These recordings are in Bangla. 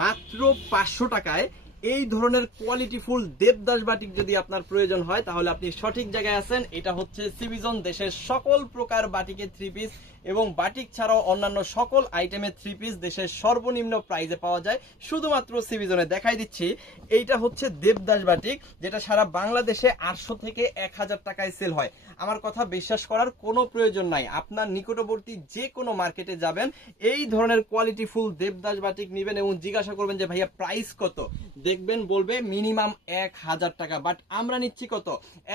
মাত্র 500 টাকায় এই ধরনের কোয়ালিটিফুল দেবদাস বাটিক যদি আপনার প্রয়োজন হয় তাহলে আপনি সঠিক জায়গায় আছেন। এটা হচ্ছে সিভিজন, দেশের সকল প্রকার বাটিকের থ্রি পিস এবং বাটিক ছাড়াও অন্যান্য সকল আইটেমের থ্রি পিস দেশের সর্বনিম্ন প্রাইসে পাওয়া যায় শুধুমাত্র সিভিজনে। দেখাই দিচ্ছি, এইটা হচ্ছে দেবদাস বাটিক, যেটা সারা বাংলাদেশে 800 থেকে 1000 টাকায় সেল হয়। আমার কথা বিশ্বাস করার কোনো প্রয়োজন নাই, আপনার নিকটবর্তী যে কোনো মার্কেটে যাবেন, এই ধরনের কোয়ালিটিফুল দেবদাস বাটিক নেবেন এবং জিজ্ঞাসা করবেন যে ভাইয়া প্রাইস কত, দেখবেন বলবে মিনিমাম 1000 টাকা। বাট আমরা নিচ্ছি কত,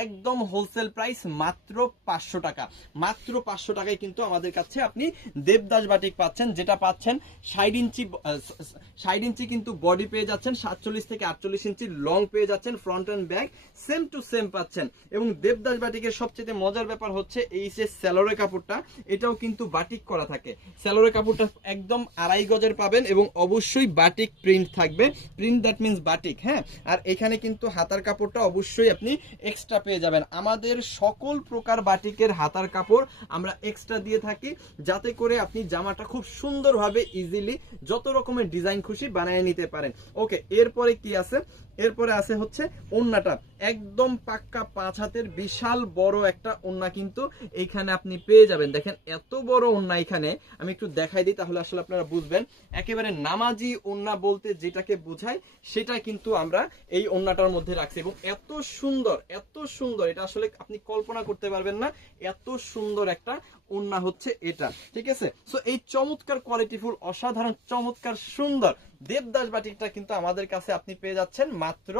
একদম হোলসেল প্রাইস মাত্র 500 টাকা। মাত্র 500 টাকায় কিন্তু আমাদের কাছে আপনি দেবদাস বাটিক পাচ্ছেন, যেটা পাচ্ছেন 60 ইঞ্চি কিন্তু বডি পেয়ে যাচ্ছেন, 47 থেকে 48 ইঞ্চি লং পেয়ে যাচ্ছেন, front end back same to same পাচ্ছেন। এবং দেবদাস বাটিকের সবচেয়ে মজার ব্যাপার হচ্ছে এই যে স্যালোরের কাপড়টা, এটাও কিন্তু বাটিক করা থাকে। স্যালোরের কাপড়টা একদম 2.5 গজের পাবেন এবং অবশ্যই বাটিক প্রিন্ট থাকবে, প্রিন্ট দ্যাট মিন্স বাটিক। হ্যাঁ, আর এখানে কিন্তু হাতার কাপড়টা অবশ্যই আপনি এক্সট্রা পেয়ে যাবেন। আমাদের সকল প্রকার বাটিকের হাতার কাপড় আমরা এক্সট্রা দিয়ে থাকি, যাতে করে আপনি জামাটা খুব সুন্দরভাবে ইজিলি যত রকমের ডিজাইন খুশি বানিয়ে নিতে পারেন। ওকে, এরপরে কি আছে, এরপরে আছে হচ্ছে ওন্নাটা, একদম পাক্কা 5 হাতের বিশাল বড় একটা ওন্না কিন্তু এইখানে আপনি পেয়ে যাবেন। দেখেন এত বড় ওন্না, এখানে আমি একটু দেখাই দিই তাহলে আসলে আপনারা বুঝবেন। একেবারে নামাজি ওন্না বলতে যেটাকে বোঝায় সেটা কিন্তু আমরা এই ওন্নাটার মধ্যে রাখছি এবং এত সুন্দর, এত সুন্দর, এটা আসলে আপনি কল্পনা করতে পারবেন না, এত সুন্দর একটা ওন্না হচ্ছে এটা। ঠিক আছে, সো এই চমৎকার কোয়ালিটিফুল অসাধারণ চমৎকার সুন্দর দেবদাস বাটিকটা কিন্তু আমাদের কাছে আপনি পেয়ে যাচ্ছেন মাত্র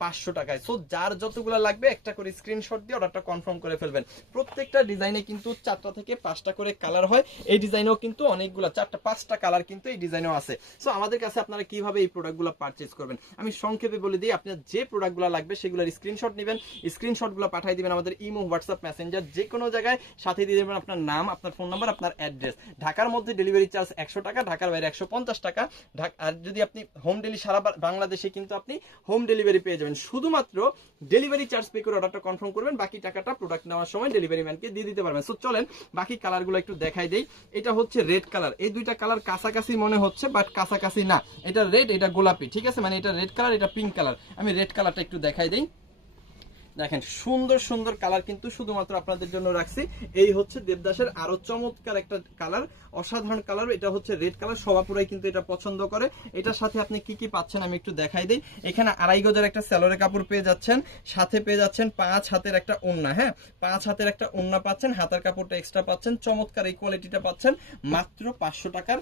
500 টাকায়। সো যার যতগুলো লাগবে একটা করে স্ক্রিনশট দিয়ে অর্ডারটা কনফার্ম করে ফেলবেন। প্রত্যেকটা ডিজাইনে কিন্তু 4টা থেকে 5টা করে কালার হয়, এই ডিজাইনেও কিন্তু অনেকগুলো 4টা 5টা কালার কিন্তু এই ডিজাইনেও আছে। সো আমাদের কাছে আপনারা কিভাবে এই প্রোডাক্টগুলো পারচেজ করবেন আমি সংক্ষেপে বলে দিই। আপনার যে প্রোডাক্টগুলো লাগবে সেগুলোর স্ক্রিনশট নেবেন, স্ক্রিনশটগুলো পাঠিয়ে দিবেন আমাদের ইমো, হোয়াটসঅ্যাপ, মেসেঞ্জার যে কোনো জায়গায়, সাথে দিয়ে দেবেন আপনার নাম, আপনার ফোন নাম্বার, আপনার অ্যাড্রেস। ঢাকার মধ্যে ডেলিভারি চার্জ 100 টাকা, ঢাকার বাইরে 150 টাকা। আর যদি আপনি হোম ডেলিভারি সারা বাংলাদেশে কিন্তু আপনি হোম ডেলিভারি পেয়ে যাবেন। শুধুমাত্র ডেলিভারি চার্জ পে করে অর্ডারটা কনফার্ম করবেন, বাকি টাকাটা প্রোডাক্ট নেওয়ার সময় ডেলিভারি ম্যানকে দিয়ে দিতে পারবেন। সো চলেন বাকি কালারগুলো একটু দেখাই দেই। এটা হচ্ছে রেড কালার, এই দুইটা কালার কাছাকাছি মনে হচ্ছে বাট কাছাকাছি না, এটা রেড এটা গোলাপি। ঠিক আছে, মানে এটা রেড কালার এটা পিঙ্ক কালার। আমি রেড কালারটা একটু দেখাই দেই। দেখেন সুন্দর সুন্দর কালার কিন্তু শুধুমাত্র আপনাদের জন্য রাখছি। এই হচ্ছে দেবদাসের আরো চমৎকার একটা কালার, অসাধারণ কালার। এটা হচ্ছে রেড কালার, সবাপুরাই কিন্তু এটা পছন্দ করে। এটার সাথে আপনি কি কি পাচ্ছেন আমি একটু দেখাই দিই। এখানে 2.5 গজের একটা স্যালোরে কাপড় পেয়ে যাচ্ছেন, সাথে পেয়ে যাচ্ছেন 5 হাতের একটা ওন্না। হ্যাঁ, 5 হাতের একটা ওন্না পাচ্ছেন, হাতার কাপড়টা এক্সট্রা পাচ্ছেন, চমৎকার এই কোয়ালিটিটা পাচ্ছেন মাত্র 500 টাকার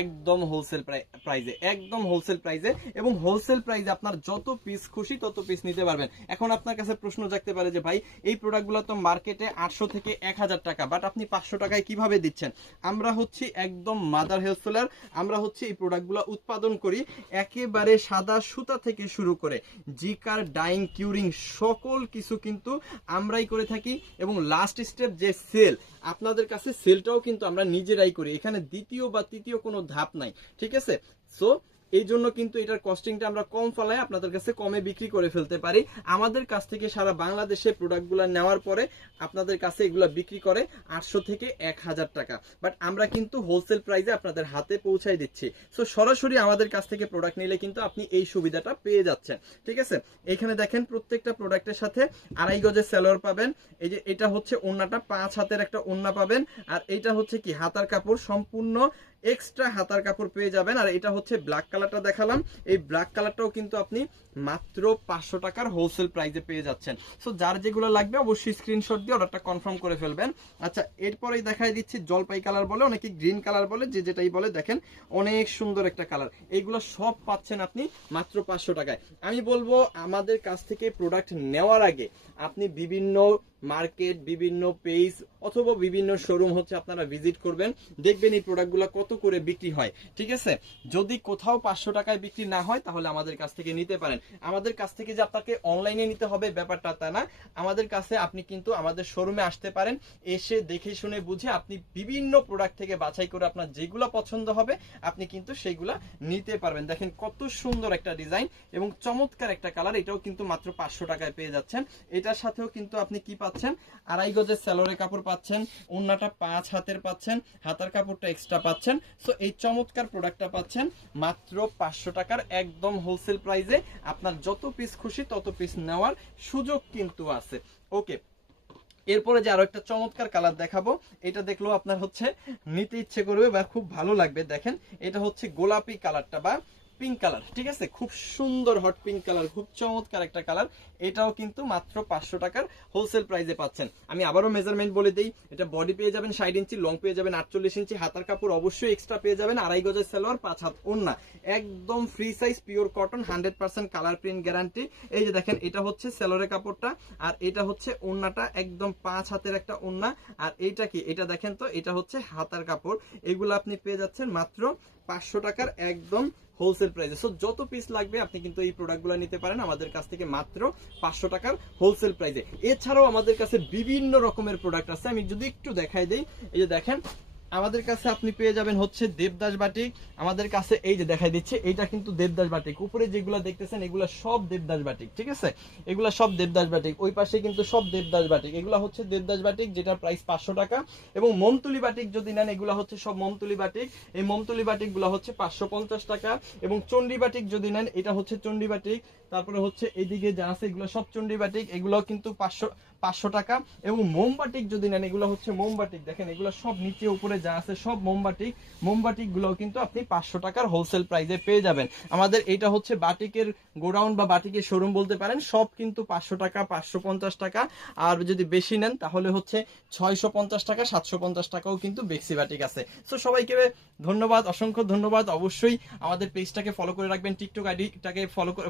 একদম হোলসেল প্রাইজে, একদম হোলসেল প্রাইজে। এবং হোলসেল প্রাইজে আপনার যত পিস খুশি তত পিস নিতে পারবেন। এখন আপনার কাছে প্রশ্ন জাগতে পারে যে ভাই এই প্রোডাক্টগুলো তো মার্কেটে 800 থেকে 1000 টাকা, বাট আপনি 500 টাকায় কিভাবে দিচ্ছেন? আমরা হচ্ছি একদম মাদার হোলসেলার, আমরা হচ্ছে এই প্রোডাক্টগুলো উৎপাদন করি একেবারে সাদা সুতা থেকে শুরু করে জিকার, ডাইং, কিউরিং সকল কিছু কিন্তু আমরাই করে থাকি। এবং লাস্ট স্টেপ যে সেল, আপনাদের কাছে সেলটাও কিন্তু আমরা নিজেরাই করি, এখানে দ্বিতীয় বা তৃতীয় কোনো ধাপ নাই। ঠিক আছে, সো এই জন্য কিন্তু এটার কস্টিংটা আমরা কম ফেলাই আপনাদের কাছে কমে বিক্রি করে ফেলতে পারি। আমাদের কাছ থেকে সারা বাংলাদেশে প্রোডাক্টগুলো নেওয়ার পরে আপনাদের কাছে এগুলো বিক্রি করে 800 থেকে 1000 টাকা, বাট আমরা কিন্তু হোলসেল প্রাইসে আপনাদের হাতে পৌঁছাই দিচ্ছি। সো সরাসরি আমাদের কাছ থেকে প্রোডাক্ট নিলে কিন্তু আপনি এই সুবিধাটা পেয়ে যাচ্ছেন। ঠিক আছে, এখানে দেখেন প্রত্যেকটা প্রোডাক্টের সাথে 2.5 গজের সেলোয়ার পাবেন। এই যে এটা হচ্ছে ওন্নাটা, 5 হাতের একটা ওন্না পাবেন। আর এইটা হচ্ছে কি হাতার কাপড়, সম্পূর্ণ এক্সট্রা হাতার কাপড় পেয়ে যাবেন। আর এটা হচ্ছে ব্ল্যাক কালারটা দেখালাম, এই ব্ল্যাক কালারটাও কিন্তু আপনি মাত্র 500 টাকার হোলসেল প্রাইসে পেয়ে যাচ্ছেন। সো যার যেগুলো লাগবে অবশ্যই স্ক্রিনশট দিয়ে অর্ডারটা কনফার্ম করে ফেলবেন। আচ্ছা, এরপরেই দেখাই দিচ্ছি জলপাই কালার বলে, অনেকে গ্রিন কালার বলে, যে যেটাই বলে। দেখেন অনেক সুন্দর একটা কালার, এইগুলো সব পাচ্ছেন আপনি মাত্র 500 টাকায়। আমি বলবো আমাদের কাছ থেকে প্রোডাক্ট নেওয়ার আগে আপনি বিভিন্ন মার্কেট, বিভিন্ন পেজ অথবা বিভিন্ন শোরুম হচ্ছে আপনারা ভিজিট করবেন, দেখবেন এই প্রোডাক্টগুলো কত করে বিক্রি হয়। ঠিক আছে, যদি কোথাও 500 টাকায় বিক্রি না হয় তাহলে আমাদের কাছ থেকে নিতে পারেন। আমাদের কাছ থেকে যে আপনাকে অনলাইনে নিতে হবে ব্যাপারটা তা না, আমাদের কাছে আপনি কিন্তু আমাদের শোরুমে আসতে পারেন, এসে দেখে শুনে বুঝে আপনি বিভিন্ন প্রোডাক্ট থেকে বাছাই করে আপনার যেগুলো পছন্দ হবে আপনি কিন্তু সেইগুলা নিতে পারবেন। দেখেন কত সুন্দর একটা ডিজাইন এবং চমৎকার একটা কালার, এটাও কিন্তু মাত্র 500 টাকায় পেয়ে যাচ্ছেন। এটার সাথেও কিন্তু আপনি কি পাচ্ছেন, পাচ্ছেন, আড়াই গজের স্যালোরে কাপড় পাচ্ছেন, ওড়নাটা 5 হাতের পাচ্ছেন, হাতার কাপড়টা এক্সট্রা পাচ্ছেন। সো এই চমৎকার প্রোডাক্টটা পাচ্ছেন মাত্র 500 টাকার একদম হোলসেল প্রাইসে। আপনার যত পিস খুশি তত পিস নেওয়ার সুযোগ কিন্তু আছে। ওকে, এরপরে যে আরো একটা চমৎকার কালার দেখাবো, এটা দেখলেও আপনার হচ্ছে নিতে ইচ্ছে করবে বা খুব ভালো লাগবে। দেখেন এটা হচ্ছে গোলাপি কালারটা বা পিঙ্ক কালার, ঠিক আছে, খুব সুন্দর হট পিঙ্ক কালার, খুব চমৎকার একটা কালার। এটাও কিন্তু মাত্র 500 টাকার হোলসেল প্রাইসে পাচ্ছেন। আমি আবারও মেজারমেন্ট বলে দিই, এটা বডি পেয়ে যাবেন 60 ইঞ্চি, লং পেয়ে যাবেন 48 ইঞ্চি, হাতার কাপড় অবশ্যই এক্সট্রা পেয়ে যাবেন, আড়াই গজের সালোয়ার, 5 হাত ওড়না, একদম free size pure cotton, 100% colour print guarantee. এই যে দেখেন এটা হচ্ছে সালোয়ারের কাপড়টা, আর এটা হচ্ছে ওড়নাটা, একদম 5 হাতের একটা ওড়না। আর এইটা কি, এটা দেখেন তো, এটা হচ্ছে হাতার কাপড়। এগুলো আপনি পেয়ে যাচ্ছেন মাত্র 500 টাকার একদম হোলসেল প্রাইসে। সো যত পিস লাগবে আপনি কিন্তু এই প্রোডাক্টগুলো নিতে পারেন আমাদের কাছ থেকে মাত্র 500 টাকার হোলসেল প্রাইসে। এছাড়াও আমাদের কাছে বিভিন্ন রকমের প্রোডাক্ট আছে, আমি যদি একটু দেখাই দিই, এই যে দেখেন আমাদের কাছে আপনি পেয়ে যাবেন হচ্ছে দেবদাস বাটিক। আমাদের কাছে এই যে দেখাই দিচ্ছে, এইটা কিন্তু দেবদাস বাটিক, উপরে যেগুলো দেখতেছেন এগুলো সব দেবদাস বাটিক, ঠিক আছে, এগুলো সব দেবদাস বাটিক। ওই পাশে কিন্তু সব দেবদাস বাটিক, এগুলো হচ্ছে দেবদাস বাটিক, যেটা প্রাইস 500 টাকা। এবং মমতুলি বাটিক যদি নেন, এগুলো হচ্ছে সব মমতুলি বাটিক, এই মমতুলি বাটিক গুলো হচ্ছে 550 টাকা। এবং চন্ডী বাটিক যদি নেন, এটা হচ্ছে চন্ডী বাটিক। তারপরে হচ্ছে এইদিকে যা আছে এগুলো সব চন্ডী বাটিক, এগুলো কিন্তু 500 টাকা। এবং মোমবাটিক যদি নেন, এগুলো হচ্ছে মোমবাটিক, দেখেন এগুলো সব নিচে উপরে যা আছে সব মোমবাটিক। মোমবাটিক গুলো কিন্তু আপনি 500 টাকার হোলসেল প্রাইসে পেয়ে যাবেন। আমাদের এটা হচ্ছে বাটিকের গোডাউন বা বাটিকের শোরুম বলতে পারেন, সব কিন্তু 500 টাকা, 550 টাকা। আর যদি বেশি নেন তাহলে হচ্ছে 650 টাকা, 750 টাকাও কিন্তু বেক্সি বাটিক আছে। সো সবাইকে ধন্যবাদ, অসংখ্য ধন্যবাদ। অবশ্যই আমাদের পেজটাকে ফলো করে রাখবেন, টিকটক আইডিটাকে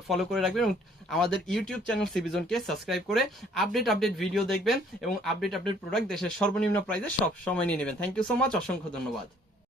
ফলো করে রাখবেন, এবং আমাদের ইউটিউব চ্যানেল সিবিজনকে সাবস্ক্রাইব করে আপডেট ভিডিও দেখবেন এবং আপডেট প্রোডাক্ট দেশের সর্বনিম্ন প্রাইসে সব সময় নিয়ে নেবেন। থ্যাংক ইউ সো মাচ, অসংখ্য ধন্যবাদ।